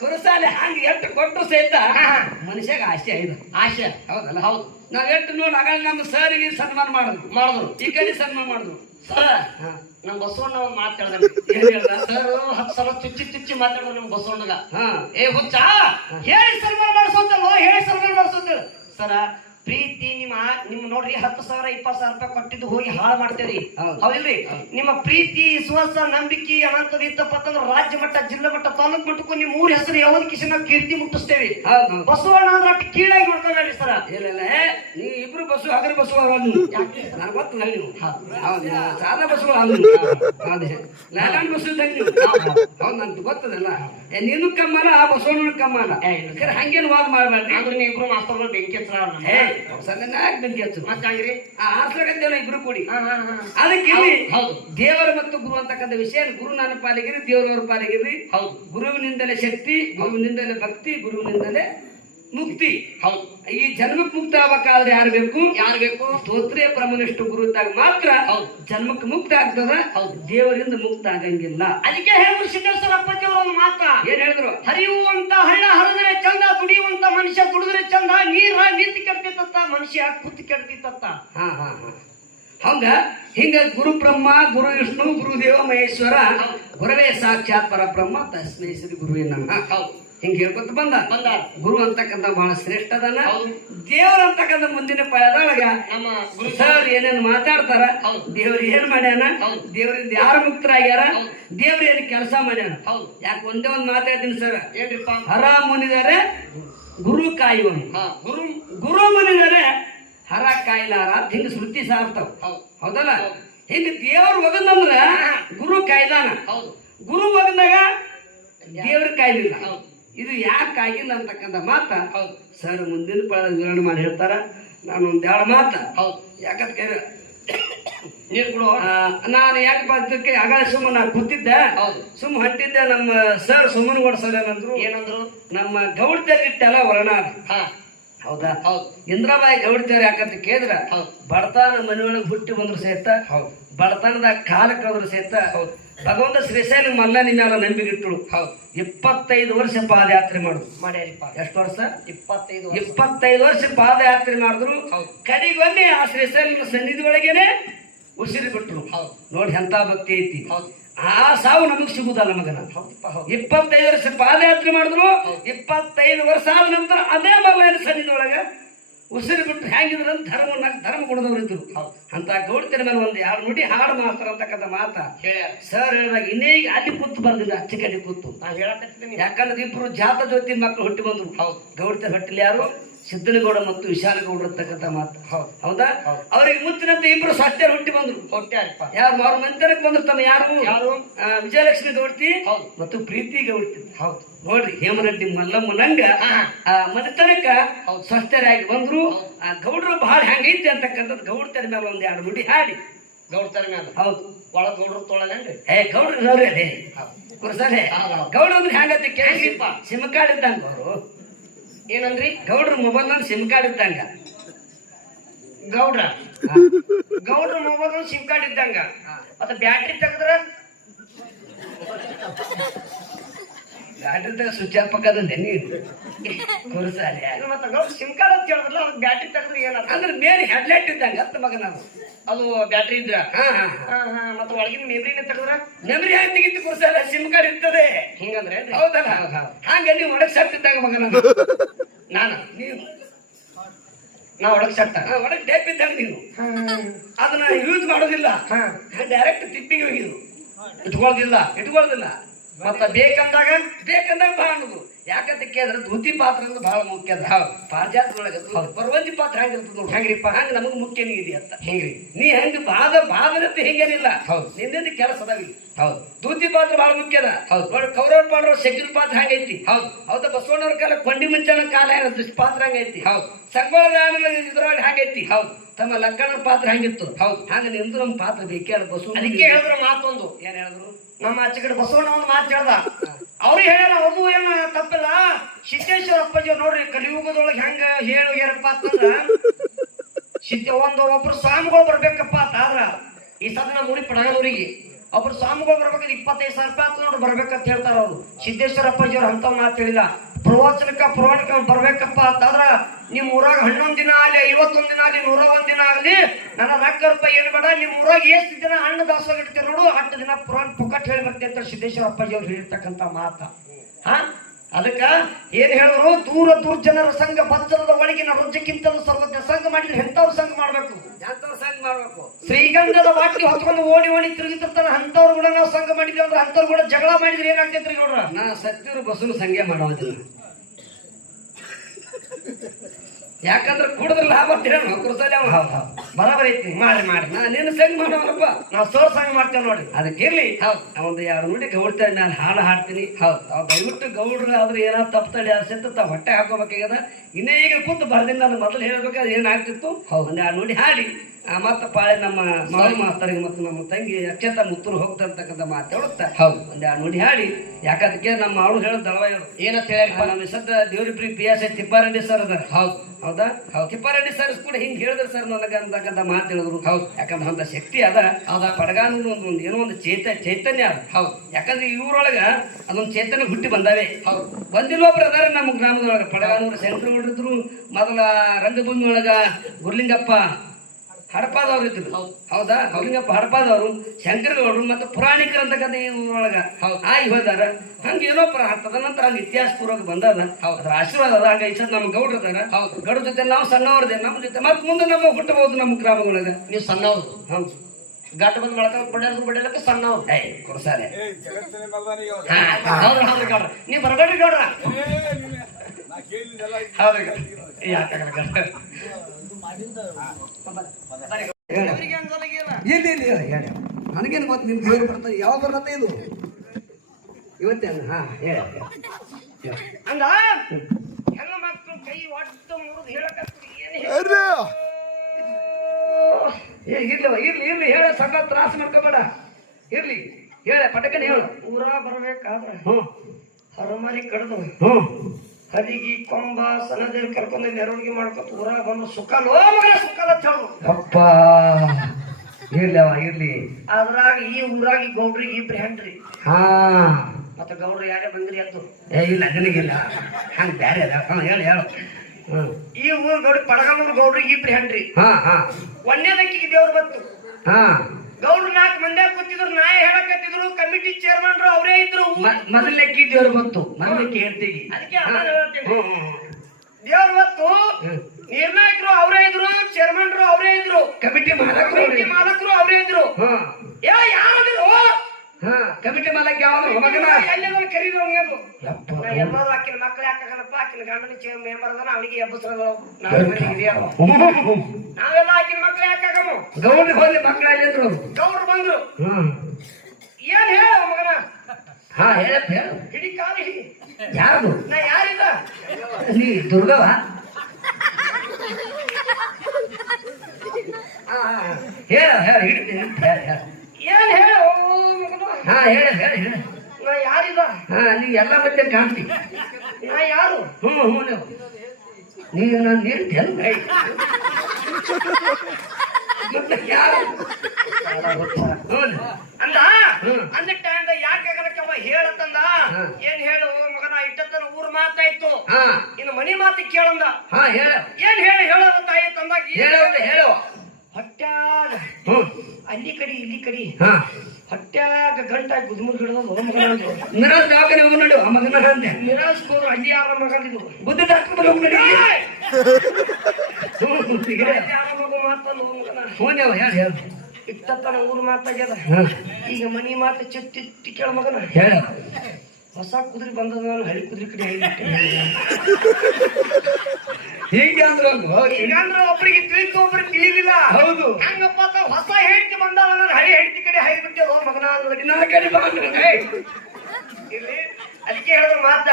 ಕುರುಸಾಲೆ ಹಂಗೆ ಎಷ್ಟು ಕೊಟ್ಟು ಸಹಿತ ಮನುಷ್ಯಗ ಆಸೆ ಇದು. ಆಶೆ ಹೌದಲ್ಲ? ಹೌದು. ನಾವ್ ಎಷ್ಟು ನೋಡಿ ಆಗ ನಮ್ಮ ಸರಿಗೆ ಸನ್ಮಾನ ಮಾಡಿದ್ರು. ಮಾಡಿದ್ರು. ಚಿಕ್ಕನಿ ಸನ್ಮಾನ ಮಾಡುದು ಸರ್. ನಮ್ ಬಸವಣ್ಣ ಒಂದ್ ಮಾತು ಹೇಳ್ದ ಏನ್ ಹೇಳ್ದ? ಸರ್ ಹತ್ತು ಸಲ ಚುಚ್ಚಿ ಚುಚ್ಚಿ ಮಾತಾಡೋದು ನಮ್ ಬಸವಣ್ಣಗ. ಹಾ. ಏ ಹುಚ್ಚ ಹೇಳಿ ಸನ್ಮಾನ ಮಾಡಿಸೋತಲ್ವ ಹೇಳಿ ಸನ್ಮಾನ ಮಾಡಿಸೋತ ಸರ ಪ್ರೀತಿ ನಿಮ್ಮ ನಿಮ್ ನೋಡ್ರಿ ಹತ್ತು ಸಾವಿರ ಇಪ್ಪತ್ತು ಸಾವಿರ ರೂಪಾಯಿ ಕೊಟ್ಟಿದ್ದು ಹೋಗಿ ಹಾಳು ಮಾಡ್ತೇವ್ರಿ ಹೌದು. ಹೌದಿಲ್ರಿ ನಿಮ್ಮ ಪ್ರೀತಿ ವಿಶ್ವಾಸ ನಂಬಿಕೆ ಅನಂತದ ಇತ್ತಪ್ಪ ಅಂತಂದ್ರೆ ರಾಜ್ಯ ಮಟ್ಟ ಜಿಲ್ಲಾ ಮಟ್ಟ ತಾಲೂಕ್ ಮಟ್ಟಕ್ಕೂ ನಿಮ್ಮ ಊರ ಹೆಸರು ಯಾವ್ದು ಕಿಶನ ಕೀರ್ತಿ ಮುಟ್ಟಿಸ್ತೇವೆ. ಬಸವಣ್ಣ ಅಂದ್ರೆ ಅಷ್ಟು ಕೀಳಾಗಿ ನೋಡ್ಕೊಂಡ್ರಿ ಸರ. ಇಲ್ಲ ನೀವು ಇಬ್ರು ಬಸ್ಸು ಹಗರಿ ಬಸ್ಸು ನನಗೆ ಗೊತ್ತಿಲ್ಲ ನೀವು. ಹೌದು. ಸಾದಾ ಬಸ್ಸುಗಳು ಅಲ್ಲ ಲ್ಯಾಂಡ್ ಬಸ್ಸು ಇದ್ದಂಗೆ ಹೌದು. ನಂಗೆ ಗೊತ್ತದಲ್ಲ. ನೀನು ಕಮ್ಮಲ್ಲ ಆ ಬಸವಣ್ಣನ ಕಮ್ಮಲ್ಲ. ಖರೆ ಹಂಗೇನು ವಾದ ಮಾಡಬೇಡ್ರಿ? ಆದ್ರೆ ನೀವು ಇಬ್ರು ಮಾಸ್ತರ್ಗಳು ಬೆಂಕಿ ಹಚ್ಚ ಏ ಸಣ್ಣ ಯಾಕೆ ಬೆಂಕಿ ಹಚ್ಚು ಮತ್ತೆ ಹಂಗ್ರಿ ಆ ಆರ್ಸ್ಲಾಗತ್ತೇವಲ್ಲ ಇಬ್ರು ಕೂಡಿ. ಹಾ ಹಾ ಹಾ. ಅದಕ್ಕೆ ಇಲ್ಲಿ ಹೌದು ದೇವರ ಮತ್ತು ಗುರು ಅಂತಕ್ಕಂಥ ವಿಷಯ ಗುರು ನನ್ನ ಪಾಲಿಗಿರಿ ದೇವರವ್ರ ಪಾಲಿಗಿರಿ. ಹೌದು. ಗುರುವಿನಿಂದಲೇ ಶಕ್ತಿ ಗುರುವಿನಿಂದಲೇ ಭಕ್ತಿ ಗುರುವಿನಿಂದಲೇ ಮುಕ್ತಿ. ಹೌದು. ಈ ಜನ್ಮಕ್ಕೆ ಮುಕ್ತ ಆಗ್ಬೇಕಾದ್ರೆ ಯಾರು ಬೇಕು? ಯಾರು ಬೇಕು? ಸ್ತೋತ್ರೇ ಪ್ರಮನಿಷ್ಠು ಗುರು ಇದ್ದಾಗ ಮಾತ್ರ ಹೌದು. ಜನ್ಮಕ್ಕೆ ಮುಕ್ತ ಆಗ್ತದ ಹೌದು. ದೇವರಿಂದ ಮುಕ್ತ ಆಗಂಗಿಲ್ಲ. ಅದಕ್ಕೆ ಹೇಳಿದ್ರು ಸಿದ್ದೇಶ್ವರ ಅಪ್ಪಾಜಿ ಅವರ ಒಂದು ಮಾತ. ಏನ್ ಹೇಳಿದ್ರು? ಹರಿಯುವಂತ ಹಳ್ಳ ಹರಿದ್ರೆ ಚಂದ ದುಡಿಯುವಂತ ಮನುಷ್ಯ ದುಡಿದ್ರೆ ಚಂದ ನೀರ ನಿಂತು ಕೆಡ್ತಿತ್ತ ಮನುಷ್ಯ ಕೂತು ಕೆಡ್ತಿತ್ತ ಹೌದ ಹಾ ಹಾ. ಹಂಗ ಹಿಂಗ ಗುರು ಬ್ರಹ್ಮ ಗುರು ವಿಷ್ಣು ಗುರುದೇವ ಮಹೇಶ್ವರ ಗುರವೇ ಸಾಕ್ಷಾತ್ ಪರಬ್ರಹ್ಮ ತಸ್ಮೈ ಶ್ರೀ ಗುರುವೇ ನಮಃ. ಹೌದು. ಹಿಂಗ ಹೇಳ್ಕೊತ ಬಂದ. ಬಂದ. ಗುರು ಅಂತಕ್ಕಂಥ ಬಹಳ ಶ್ರೇಷ್ಠ ಅದನ್ನ. ದೇವ್ರ ಅಂತಕ್ಕಂಥ ಮುಂದಿನ ಪಯದೊಳಗ ನಮ್ಮ ಗುರು ಸರ್ ಏನೇನ್ ಮಾತಾಡ್ತಾರ. ದೇವ್ರ ಏನ್ ಮಾಡ್ಯಾನ? ದೇವ್ರಿಂದ ದೇವರಿಂದ ಯಾರು ಮುಕ್ತರಾಗ್ಯಾರ. ದೇವ್ರ ಏನ್ ಕೆಲಸ ಮಾಡ್ಯಾನ? ಯಾಕೆ ಒಂದೇ ಒಂದ್ ಮಾತಾಡ್ತೀನಿ ಸರ್. ಏನ್ರಿಪ್ಪ ಹರ ಮುನಿದರೆ ಗುರು ಕಾಯುವನು. ಗುರು. ಗುರು ಮುನಿದರೆ ಹರ ಕಾಯ್ಲಾರ ಹಿಂಗ ಶ್ರುತಿ ಸಾರ್ತಾವ ಹೌದು. ಹೌದಲ್ಲ? ಹಿಂಗ ದೇವ್ರ ಒಗದಂದ್ರ ಗುರು ಕಾಯ್ದಾನ. ಗುರು ಒಗದಾಗ ದೇವ್ರ ಕಾಯ್ಲಿಲ್ಲ. ಹೌದು. ಇದು ಯಾಕೆ ಆಗಿಲ್ಲ ಅಂತಕ್ಕಂಥ ಮಾತ ಹೌದು. ಸರ್ ಮುಂದಿನ ಪಾಲ ವಿವರಣೆ ಮಾಡಿ ಹೇಳ್ತಾರ. ನಾನು ಒಂದು ಎರಡು ಮಾತ. ಹೌದು. ಯಾಕಂತ ನೀರು ಕೊಡು ನಾನು ಯಾಕೆ ಬಂದಕ್ಕೆ ಆಗ ಸುಮ್ಮ ನಾನು ಕೂತಿದ್ದೆ. ಹೌದು. ಸುಮ್ಮ ಹಟ್ಟಿದ್ದೆ ನಮ್ಮ ಸರ್ ಸುಮ್ಮನೆ ಓಡಿಸೋದು ಏನಂದ್ರು? ಏನಂದ್ರು ನಮ್ಮ ಗೌಡ್ತೇರಿ ಇಟ್ಟೆಲ್ಲ ವರ್ಣ ಹಾ. ಹೌದಾ? ಹೌದು. ಇಂದ್ರಾಬಾಯಿ ಗೌಡ್ತೇರಿ ಯಾಕಂತ ಕೇಳಿದ್ರ? ಹೌದು. ಬಡತನ ಮನೆಯೊಳಗೆ ಹುಟ್ಟಿ ಬಂದ್ರು ಸಹಿತ ಹೌದು. ಬಡತನದ ಕಾಲ ಕಳೆದ್ರು ಸಹಿತ ಹೌದು. ಭಗವಂತ ಶ್ರೀಶೈಲ ಮಲ್ಲನಿ ಮ್ಯಾಲ ನಂಬಿಗಿಟ್ಟಳು. ಹೌದು. ಇಪ್ಪತ್ತೈದು ವರ್ಷ ಪಾದಯಾತ್ರೆ ಮಾಡುದು. ಮಾಡ್ಯಾರಿಪ್ಪ ಎಷ್ಟು ವರ್ಷ? ಇಪ್ಪತ್ತೈದು ವರ್ಷ. ಇಪ್ಪತ್ತೈದು ವರ್ಷ ಪಾದಯಾತ್ರೆ ಮಾಡಿದ್ರು. ಕಡೆಗೊಮ್ಮೆ ಆ ಶ್ರೀಶೈಲ ಸನ್ನಿಧಿ ಒಳಗೇನೆ ಉಸಿರು ಬಿಟ್ರು. ಹೌದು. ನೋಡಿ ಎಂತ ಭಕ್ತಿ ಐತಿ. ಹೌದು. ಆ ಸಾವು ನಮಗ್ ಸಿಗುದ ಮಗನ. ಹೌದು. ಇಪ್ಪತ್ತೈದು ವರ್ಷ ಪಾದಯಾತ್ರೆ ಮಾಡಿದ್ರು. ಇಪ್ಪತ್ತೈದು ವರ್ಷ ಆದ ನಂತರ ಅದೇ ಮಲ್ಲನ ಸನ್ನಿಧಿ ಒಳಗ ಉಸಿರು ಬಿಟ್ಟು ಹ್ಯಾಂಗಿದ್ರು ಅಂತ ಧರ್ಮ ಧರ್ಮ ಕೊಡದವ್ರು ಇದ್ರು. ಅಂತ ಗೌಡ್ತಿರ ಮೇಲೆ ಒಂದು ಎರಡು ನುಡಿ ಹಾಡು ಮಾಸ್ತರ ಅಂತಕ್ಕಂಥ ಮಾತ. ಸರ್ ಹೇಳಿದಾಗ ಇನ್ನೇ ಅಲ್ಲಿ ಕೂತು ಬರ್ದಿಲ್ಲ ಅಚ್ಚಿ ಕಡೆ ಕೂತು. ಯಾಕಂದ್ರೆ ಇಬ್ರು ಜಾತ ಜ್ಯೋತಿ ಮಕ್ಕಳು ಹುಟ್ಟಿ ಬಂದ್ರು. ಹೌದು. ಗೌಡ್ತಿರ ಹೊಟ್ಟಿಲ್ ಯಾರು? ಸಿದ್ದನಗೌಡ ಮತ್ತು ವಿಶಾಲಗೌಡ ಇರ್ತಕ್ಕಂಥ ಮಾತು. ಹೌದು. ಅವ್ರಿಗೆ ಮುಚ್ಚಿನಂತೆ ಇಬ್ರು ಸತ್ಯರು ಹುಟ್ಟಿ ಬಂದ್ರು. ಯಾರು ಅವ್ರ ಮಂತ್ರಕ್ಕೆ ಬಂದ್ರು ತಮ್ಮ ಯಾರು? ಯಾರು? ವಿಜಯಲಕ್ಷ್ಮಿ ಗೌಡ್ತಿ ಹೌದು. ಮತ್ತು ಪ್ರೀತಿ ಗೌಡ್ತಿ ಹೌದು. ನೋಡ್ರಿ ಹೇಮರೆಡ್ಡಿ ಮಲ್ಲಮ್ಮನಂಗ ಹಾ. ಆ ಮನೆತನಕ. ಸ್ವಸ್ಥರಾಗಿ ಬಂದ್ರು. ಆ ಗೌಡ್ರು ಬಹಳ ಹೆಂಗೈತಿ ಅಂತಕ್ಕಂಥದ್ದು ಗೌಡ್ತರ ಮೇಲೆ ಒಂದು ಎರಡು ನುಡಿ ಹಾಡಿ. ಗೌಡ್ತಾರ ಮೇಲೆ ಹೌದು. ಒಳ ಗೌಡ್ರು ತೊಳಲೇನ್ರಿ? ಏ ಗೌಡ್ರು ನೋಡ್ರಿ ಅದೇ. ಗೌಡ ಅಂದ್ರೆ ಹೆಂಗತ್ತೆ ಕೇಳಿ ಹೆಂಗಿಪ್ಪ? ಸಿಮ್ ಕಾರ್ಡ್ ಇದ್ದಂಗ ಅವರು. ಏನಂದ್ರಿ? ಗೌಡ್ರ ಮೊಬೈಲ್ನಲ್ಲಿ ಸಿಮ್ ಕಾರ್ಡ್ ಇದ್ದಂಗ. ಗೌಡ್ರ? ಗೌಡ್ರ ಮೊಬೈಲ್ ಸಿಮ್ ಕಾರ್ಡ್ ಇದ್ದಂಗ. ಮತ್ತೆ ಬ್ಯಾಟ್ರಿ ತೆಗೆದ್ರ? ಗಾಡಿ ಸ್ವಿಚ್ ಆಫ್ ಹಾಕದಂತೆ ನೀನು ಕುರ್ಸಲೆ ಮತ್ತೆ ಸಿಮ್ ಕಾರ್ಡ್ ಅಂತ ಹೇಳಿದ್ರಲ್ಲ ಅದಕ್ಕೆ ಬ್ಯಾಟ್ರಿ ತೆಗೆದ್ರೆ ಏನಂತ ಅಂದ್ರೆ ಮೇಲೆ ಹೆಡ್ಲೈಟ್ ಇದ್ದಂಗ ಅಂತ ಮಗ ನಾವು. ಅದು ಬ್ಯಾಟ್ರಿ ಇದ್ರ? ಹಾ ಹಾ. ಹಾ ಮತ್ತೆ ಒಳಗಿನ ಮೆಮ್ರಿನ ತೆಗೆದ್ರ? ಮೆಮ್ರಿ ಹೆಂಗ್ ತೆಗಿತು ಕುರ್ಸಲೆ ಸಿಮ್ ಕಾರ್ಡ್ ಇರ್ತದೆ. ಹಿಂಗಂದ್ರೆ ಹೌದಲ್ಲ? ಹಂಗ ನೀವು ಒಳಗ್ ಸಟ್ ಇದ್ದಾಗ ಮಗ ನಾನು ನಾನು. ನೀವು? ನಾ ಒಳಗ್ ಸಟ್ಟ ಒಳಗ್ ಟೇಪ್ ಇದ್ದಾಗ ನೀನು ಅದನ್ನ ಯೂಸ್ ಮಾಡೋದಿಲ್ಲ. ಡೈರೆಕ್ಟ್ ತಿಪ್ಪಿಗೆ ಹೋಗಿದ್ರು ಇಟ್ಕೊಳ್ಳೋದಿಲ್ಲ ಇಟ್ಕೊಳ್ಳೋದಿಲ್ಲ ಮತ್ತ ಬೇಕಂದಾಗ ಬೇಕಂದಾಗ ಬಾಣದು ಯಾಕಂತ ಕೇಳಿದ್ರೆ ಧೂತಿ ಪಾತ್ರ ಅಂದ್ರೆ ಬಹಳ ಮುಖ್ಯ ಅದ. ಪಾರಿಜಾತದೊಳಗೆ ಪರ್ವಂದಿ ಪಾತ್ರ ಹೆಂಗಿರ್ತದ ನೋಡಿ ಹೆಂಗ್ರಿಪ್ಪ ಹಂಗ ನಮಗ್ ಮುಖ್ಯನೇ ಇದೆ ಅಂತ. ಹೆಂಗ್ರಿ. ನೀ ಹೆಂಗ್ ಬಾದ ಬಾದರತ್ತೆ ಹಿಂಗೇನಿಲ್ಲ. ಹೌದು. ನಿನ್ನಿಂದ ಕೆಲಸ ಅದಾವಿ ಹೌದು. ಧೂತಿ ಪಾತ್ರ ಬಹಳ ಮುಖ್ಯ ಅದ. ಹೌದು. ನೋಡಿ ಕೌರವ್ ಪಾಡ್ರ ಶಕ್ತಿ ಪಾತ್ರ ಹಂಗೈತಿ ಹೌದು. ಹೌದಾ ಬಸವಣ್ಣವ್ರ ಕಾಲ ಕೊಂಡಿ ಮುಂಚನ ಕಾಲ ದೃಷ್ಟಿ ಪಾತ್ರ ಹಂಗೈತಿ ಹೌದು. ಸಂಗೊಳ್ಳ ಇದ್ರೊಳಗೆ ಹಂಗೈತಿ ಹೌದು. ತಮ್ಮ ಲಕ್ಕಣ ಪಾತ್ರ ಹಂಗಿತ್ತು ಹೌದು. ಹಂಗ ನಿಂದು ನಮ್ಮ ಪಾತ್ರ ಬೇಕೇ ಅಲ್ಲ ಬಸವ ಅದಕ್ಕೆ ಹೇಳಿದ್ರ ಮಾತೊಂದು ಏನ್ ಹೇಳಿದ್ರು? ನಮ್ಮ ಆಚೆ ಕಡೆ ಬಸವಣ್ಣ ಒಂದು ಮಾತು ಹೇಳ್ದ. ಅವ್ರಿಗೆ ಹೇಳಲ್ಲ ಅವ್ರು ಏನ ತಪ್ಪಿಲ್ಲ? ಸಿದ್ದೇಶ್ವರ ಅಪ್ಪಾಜಿ ನೋಡ್ರಿ, ಕಲಿಯುಗದೊಳಗೆ ಹೆಂಗ ಹೇಳು, ಏನಪ್ಪ ಅಂತಂದ್ರ, ಸಿದ್ಧ ಒಂದು ಒಬ್ರು ಸ್ವಾಮಿಗಳು ಬರ್ಬೇಕಪ್ಪ ಅಂತ ಆದ್ರ, ಈ ಸದ ನಮ್ಮ ಊರಿ ಪಡಗದವ್ರಿಗೆ ಒಬ್ರು ಸ್ವಾಮಿಗಳು ಬರ್ಬೇಕಾದ್ರೆ ಇಪ್ಪತ್ತೈದು ಸಾವಿರ ರೂಪಾಯಿ ಆತು ನೋಡ್ರಿ ಬರ್ಬೇಕಂತ ಹೇಳ್ತಾರ ಅವ್ರು. ಸಿದ್ದೇಶ್ವರ ಅವ್ರು ಅಂತ ಮಾತು ಹೇಳಿಲ್ಲ. ಪ್ರವಚನಕ್ಕ ಪ್ರವಚನ ಬರ್ಬೇಕಪ್ಪ ಅಂತಂದ್ರ ನಿಮ್ ಊರಾಗ ಹನ್ನೊಂದ್ ದಿನ ಆಗ್ಲಿ, ಐವತ್ತೊಂದ್ ದಿನ ಆಗ್ಲಿ ನೂರ ಒಂದ್ ದಿನ ಆಗ್ಲಿ, ನನ್ನ ರೊಕ್ಕ ರೂಪಾಯಿ ಏನ್ ಬೇಡ, ನಿಮ್ ಊರಾಗ ಎಷ್ಟು ದಿನ ಅಣ್ಣ ದಾಸೋಗ ಇಡ್ತೀರ ನೋಡು ಹತ್ತು ದಿನ ಪುರಾಣ ಪುಕ್ಕಟ್ ಹೇಳಿ ಬರ್ತೀವಿ ಅಂತ ಸಿದ್ದೇಶ್ವರಪ್ಪಾಜಿ ಅವ್ರು ಹೇಳಿರ್ತಕ್ಕಂಥ ಮಾತ. ಹಾ? ಅದಕ್ಕ ಏನ್ ಹೇಳೋರು? ದೂರ ದೂರ ಜನರ ಸಂಘ ಬಚ್ಚರದ ಒಳಗಿನ ರುಜಕ್ಕಿಂತಲೂ ಸರ್ವಜ್ಞ ಸಂಘ ಮಾಡಿದ್ರೆ ಎಂತವ್ರ ಸಂಘ ಮಾಡ್ಬೇಕು? ಸಂಘ ಮಾಡ್ಬೇಕು? ಶ್ರೀಗಂಧದ ಬಾಟ್ಲಿ ಹೊತ್ಕೊಂಡು ಓಡಿ ಓಡಿ ತಿರುಗಿತಿರ್ತಾರ ಅಂತವ್ರು ಕೂಡ ನಾವು ಸಂಘ ಮಾಡಿದ್ವಿ ಅಂದ್ರೆ ಅಂತವ್ರು ಕೂಡ ಜಗಳ ಮಾಡಿದ್ರೆ ಏನಾಗ್ತೈತ್ರಿ ನೋಡ್ರ ನಾ ಸತ್ಯರು ಬಸವನ ಸಂಘ ಮಾಡೋದಿಲ್ಲ. ಯಾಕಂದ್ರೆ ಕುಡಿದ್ರೆ ಲಾಭ ಅಂತ ಅವ್ನು ಹೌದು ಹೌದು. ಬರಾಬರ್ ಐತಿ. ಮಾಡಿ ಮಾಡಿ ನಾ ನಿನ್ನ ಸಂಗ್ ಮಾಡೋನಪ್ಪ ನಾವು ಸೋರ್ ಸಂಗ್ ಮಾಡ್ತೇವೆ ಅದಕ್ಕೆ ಅದಕ್ಕಿರ್ಲಿ ಹೌದು. ಒಂದು ಎರಡು ನುಡಿ ಗೌಡ್ತೇನೆ ನಾನು ಹಾಡು ಹಾಡ್ತೀನಿ. ಹೌದು. ಅವ್ರು ದಯವಿಟ್ಟು ಗೌಡ್ರು ಆದ್ರೆ ಏನಾದ್ರು ತಡೆ ಅನ್ಸುತ್ತೆ ತಾವು ಹೊಟ್ಟೆ ಹಾಕೋಬೇಕಾಗ್ಯದ. ಇನ್ನೇ ಈಗ ಕೂತು ಬರ್ದಿನ ನಾನು ಮೊದಲು ಹೇಳ್ಬೇಕಾದ್ರೆ ಏನಾಗ್ತಿತ್ತು? ಒಂದು ಎರಡು ನುಡಿ ಹಾಡಿ. ಮತ್ತೆ ಪಾಳೆ ನಮ್ಮ ಮಾವ ಮಾಸ್ತರಿಗೆ ಮತ್ತು ನಮ್ಮ ತಂಗಿ ಅಕ್ಷತ ಮುತ್ತೂರು ಹೋಗ್ತಾ ಮಾತಾಡುತ್ತ ಮಾತು ಹೇಳುತ್ತಾ? ಹೌದು. ಒಂದ್ ಎರಡು ನೋಡಿ ಹಾಡಿ ಯಾಕಂದಕ್ಕೆ ನಮ್ಮ ಅವಳು ಹೇಳೋದು ದಳವ ಹೇಳು. ಏನಂತ ಹೇಳಿ ನಮ್ಮ ಸದ್ದ ದೇವ್ರಿಪ್ರಿ P S I Tippareddy sir ಅದ ಹೌದು. ಹೌದಾ? ಹೌದು. ತಿಪ್ಪಾರೆಡ್ಡಿ ಸರ್ ಕೂಡ ಹಿಂಗ್ ಹೇಳಿದ್ರು ಸರ್ ನನಗೆ ಅಂತಕ್ಕಂಥ ಮಾತು ಹೇಳಿದ್ರು. ಹೌದು. ಯಾಕಂದ್ರೆ ಅಂತ ಶಕ್ತಿ ಅದ. ಅದ ಪಡಗಾನು ಒಂದು ಒಂದು ಏನೋ ಒಂದು ಚೇತ ಚೈತನ್ಯ ಅದ. ಹೌದು. ಯಾಕಂದ್ರೆ ಇವರೊಳಗ ಅದೊಂದು ಚೈತನ್ಯ ಹುಟ್ಟಿ ಬಂದಾವೆ. ಹೌದು. ಬಂದಿಲ್ಲೊಬ್ರು ಅದಾರ ನಮ್ಮ ಗ್ರಾಮದೊಳಗ? ಪಡಗಾನೂರು ಸೆಂಟ್ರ್ ಹೊಡಿದ್ರು ಮೊದಲ ರಂಗಭೂಮಿ ಒಳಗ ಗುರ್ಲಿಂಗಪ್ಪ ಹಡಪಾದವ್ರು ಇದ್ರು ಹೌದಾ. ಗುರ್ಲಿಂಗಪ್ಪ ಹಡಪಾದವರು. ಶಂಕರಗೌಡರು ಮತ್ತು ಪುರಾಣಿಕರು ಅಂತಕ್ಕಂಥ ಈ ಊರೊಳಗ. ಆಗಿ ಹೋದಾರ ಹಂಗೆ ಏನೋ ತದನಂತರ ಅಲ್ಲಿ ಇತಿಹಾಸ ಪೂರ್ವಕ ಬಂದದ ಅದ್ರ ಆಶೀರ್ವಾದ ಅದ. ಹಂಗ ಇಷ್ಟ ನಮ್ಗೆ ನಮ್ಮ ಗೌಡ್ರು ಅದಾರ ಹೌದು. ಗೌಡ್ರ ಜೊತೆ ನಾವು ಸಣ್ಣವ್ರದೇ ನಮ್ಮ ಜೊತೆ ಮತ್ತೆ ಮುಂದೆ ನಮ್ಮ ಹುಟ್ಟಬಹುದು ನಮ್ಮ ಗ್ರಾಮಗಳಾಗ. ನೀವು ಸಣ್ಣವ್ರು. ಹೌದು. ಗಂಟು ಬಂದು ಮಾಡ್ಕೊಂಡು ಬಡಿಯೋದು ಬಡಿಯೋದಕ್ಕೆ ಸಣ್ಣವ್ರು. ಏ ಕೊಡ್ಸಾರೆ ನೀವು ಬರಬೇಡ್ರಿ ಗೌಡ್ರ. ನಾ. ಹೌದ್ರಿ ಯಾಕಾಗಲ್ಲ ಅನ್ಸೋದಾಗಿಲ್ಲ. ಇಲ್ಲಿ ಇಲ್ಲಿ ಹೇಳಿ ಹೇಳಿ. ನನಗೇನು ಗೊತ್ತು ನಿಮ್ಗೆ ಹೇಳಿ ಬರ್ತದೆ? ಯಾವಾಗ ಬರ್ತದೆ ಇದು? ಇವತ್ತೇನು ಹಾ ಹೇಳ ಹೇಳಿ. ಅಂದ? ಹೆಣ್ಣು ಮಕ್ಕಳು ಕೈ ಒಟ್ಟು ಮುರಿದು ಅರ್ರೆ. ಏ ಇರ್ಲಿ ಇರ್ಲಿ ಇರ್ಲಿ ಹೇಳ ಸಣ್ಣ ತ್ರಾಸ ಮಾಡ್ಕೋಬೇಡ. ಇರ್ಲಿ ಹೇಳ ಪಟಕನ ಹೇಳು. ಊರ ಬರ್ಬೇಕಾದ್ರೆ ಹ್ಞೂ ಹರಮಾರಿ ಕಡ್ದು ಹ್ಞೂ ಹದಿಗಿ ಕೊಂಬ ಸನದ ಕರ್ಕೊಂಡು ಮೆರವಣಿಗೆ ಮಾಡ್ಕೊತ ಊರಾಗ ಬಂದು ಸುಖಲ್ ಓ ಮಗನ ಚಳು ಅಪ್ಪ ಇರ್ಲಿ ಅವ ಇರ್ಲಿ. ಅದ್ರಾಗ ಈ ಊರಾಗ ಈ ಗೌಡ್ರಿಗೆ ಇಬ್ರು ಹೆಂಡ್ರಿ. ಹಾ. ಮತ್ತೆ ಗೌಡ್ರು ಯಾರೇ ಬಂದ್ರಿ ಎದ್ದು. ಏ ಇಲ್ಲ ನನಗಿಲ್ಲ. ಹಂಗೆ ಬೇರೆ ಅದ. ಹೇಳಿ ಹೇಳು. ಹೇಳು ಈ ಊರ್ ಗೌಡ್ರಿ ಪಡಗಮ್ಮನ ಗೌಡ್ರಿಗೆ ಇಬ್ರು ಹೆಂಡ್ರಿ. ಹಾ ಹಾ. ಒಂದೇದಕ್ಕಿಗೆ ದೇವ್ರು ಬಂತು. ಹಾ. ಗೌಡ್ರು ನಾಲ್ಕು ಮಂದಿ ಕೂತಿದ್ರು ಅವರೇ ದೇವ್ರ ಬಂತು ಮೊದಲೇ ಹೇಳ್ತೀವಿ ಅದಕ್ಕೆ ದೇವ್ರ ಬಂತು ನಿರ್ಣಾಯಕರು ಅವರೇ ಇದ್ರು ಚೇರ್ಮನ್ರು ಅವರೇ ಇದ್ರು. ಕಮಿಟಿ ಮಾಲಕರು ಮಾಲಕರು ಅವರೇ ಇದ್ರು. ಹಾ ಏ ಯಾರದಿರು ಹಾ. ಕಮಿಟಿ ಮಾಲಕ್ ಯಾವ್ದು? ಮಗನ? ಎಲ್ಲೆಲ್ಲ ಕರೀದು ಅವ್ನಿಗೆ ಎಲ್ಲರೂ ಆಕಿನ ಮಕ್ಕಳು ಯಾಕಾಗಲ್ಲಪ್ಪ ಆಕಿನ ಗಂಡನ ಚೇರ್ ಮೆಂಬರ್ ಅದಾನ ಅವನಿಗೆ ಎಬ್ಬಸರದ ನಾವೆಲ್ಲ ಆಕಿನ ಮಕ್ಕಳು ಯಾಕಾಗಮ್ಮ ಗೌಡ್ರಿಗೆ ಹೋಗಿ ಮಕ್ಕಳ ಎಲ್ಲಿದ್ರು ಗೌಡ್ರು ಬಂದ್ರು. ಹ್ಮ್. ಏನ್ ಹೇಳ ಮಗನ? ಹಾ ಹೇಳಪ್ಪ ಹೇಳು. ಹಿಡಿ ಕಾಲು ಹಿಡಿ. ಯಾರು ನಾ ಯಾರಿಲ್ಲ? ನೀ ದುರ್ಗವ? ಹಾ, ಹಾ, ಹಾ. ಹೇಳ ಹೇಳ ಹಿಡಿತೀನಿ ಹೇಳ ಹೇಳ. ಏನ್ ಹೇಳ? ಹಾ ಹೇಳ ಹೇಳ ಹೇಳ. ನಾ ಯಾರಿಲ್ಲ? ಹಾ ನೀ ಎಲ್ಲ ಮತ್ತೆ ಕಾಣ್ತಿ. ನಾ ಯಾರು? ಹ್ಞೂ ಹ್ಞೂ ನೀವು. ನೀನು ನಾನು ಹೇಳ್ತೇನೆ ಮತ್ತೆ ಯಾರು? ಹ್ಞೂ ಅಂದ. ಅಂದ ಯಾಕೆ ಹ್ಮ್. ಏನ್ ಹೇಳು? ಮಗನ ಇಟ್ಟತನ ಊರ್ ಮಾತಾಯ್ತು. ಇನ್ನು ಮನಿ ಮಾತು ಕೇಳಂದ. ಹಾ ಹೇಳ. ಏನ್ ಹೇಳಿ? ಹೇಳೋದ ತಾಯಿ ತಂದಾಗ ಹೇಳು ಹೇಳು. ಹೊಟ್ಯಾಗ ಹ್ಞೂ ಅಲ್ಲಿ ಕಡಿ ಇಲ್ಲಿ ಕಡಿ ಹಾ. ಹೊಟ್ಯಾಗ ಗಂಟಾಗಿ ಗುದ್ಮುದ್ ಹಿಡಿದದು ಮಗನ ಮಿರಾಜ್ ದವಾಖಾನೆ ಹೋಗಿ ನೋಡು ಆ ಮಗನ ನಿರಾಸ್ ನಿರಾಸ್ಕೋರು ಅಲ್ಲಿ ಯಾರ ಮಗನಿದು ಬುದ್ಧಿ ಬಲ್ಲಿ ಹೋಗಿ ನೋಡಿ ಹೇಳ ನೀವು ಹೇಳು ಹೇಳು. ಇಟ್ಟತನ ಊರ್ ಮಾತಾಗ್ಯದ ಈಗ ಮನಿ ಮಾತು ಚಿಟ್ಟಿ ಕೇಳ ಮಗನ. ಹೇಳ. ಹೊಸ ಕುದುರೆ ಬಂದದ ನಾನು ಹಳಿ ಕುದುರೆ ಕಡೆ ಹೇಳ್ಬಿಟ್ಟೆ. ಹೀಗೆ ಅಂದ್ರು ಒಬ್ರಿಗೆ ತಿಳಿತು ಒಬ್ರಿಗೆ ತಿಳಿಲಿಲ್ಲ. ಹೌದು. ಹಂಗಪ್ಪ ಹೊಸ ಹೆಂಡತಿ ಬಂದಾಳ ನಾನು ಹಳಿ ಹೆಂಡತಿ ಕಡೆ ಹೈಬಿಟ್ಟೆ ಮಗನ ಕಡೆ ಬಂದ್ರು ಇಲ್ಲಿ ಅದಕ್ಕೆ ಹೇಳಿದ ಮಾತ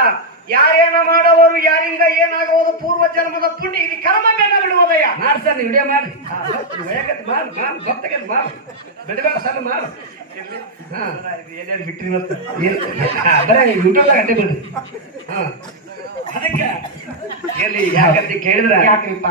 ಯಾರೇನ ಮಾಡವರು ಯಾರಿಂದ ಏನಾಗುವುದು ಪೂರ್ವ ಜನ್ಮದ ಪುಣ್ಯ ಇದು ಕರ್ಮ ಬೇಗ ಬಿಡುವುದಯ್ಯ ಮಾಡ್ಸರ್ ನೀವು ವಿಡಿಯೋ ಮಾಡಿ ಮಾಡ್ ಮಾಡಿ ಮಾಡಿ ಮಾಡ್ ಮಾಡಿ ಬಿಡಬೇಡ ಸರ್ ಮಾಡಿ ಎಲ್ಲೆಲ್ಲಿ ಬಿಟ್ರಿ ಮತ್ತೆ ಬರೀ ಯೂಟ್ಯೂಬ್ ಗಂಟೆ ಬಿಡ್ರಿ ಹಾ. ಅದಕ್ಕೆ ಎಲ್ಲಿ ಯಾಕಂತ ಕೇಳಿದ್ರೆ? ಯಾಕ್ರಿಪ್ಪ?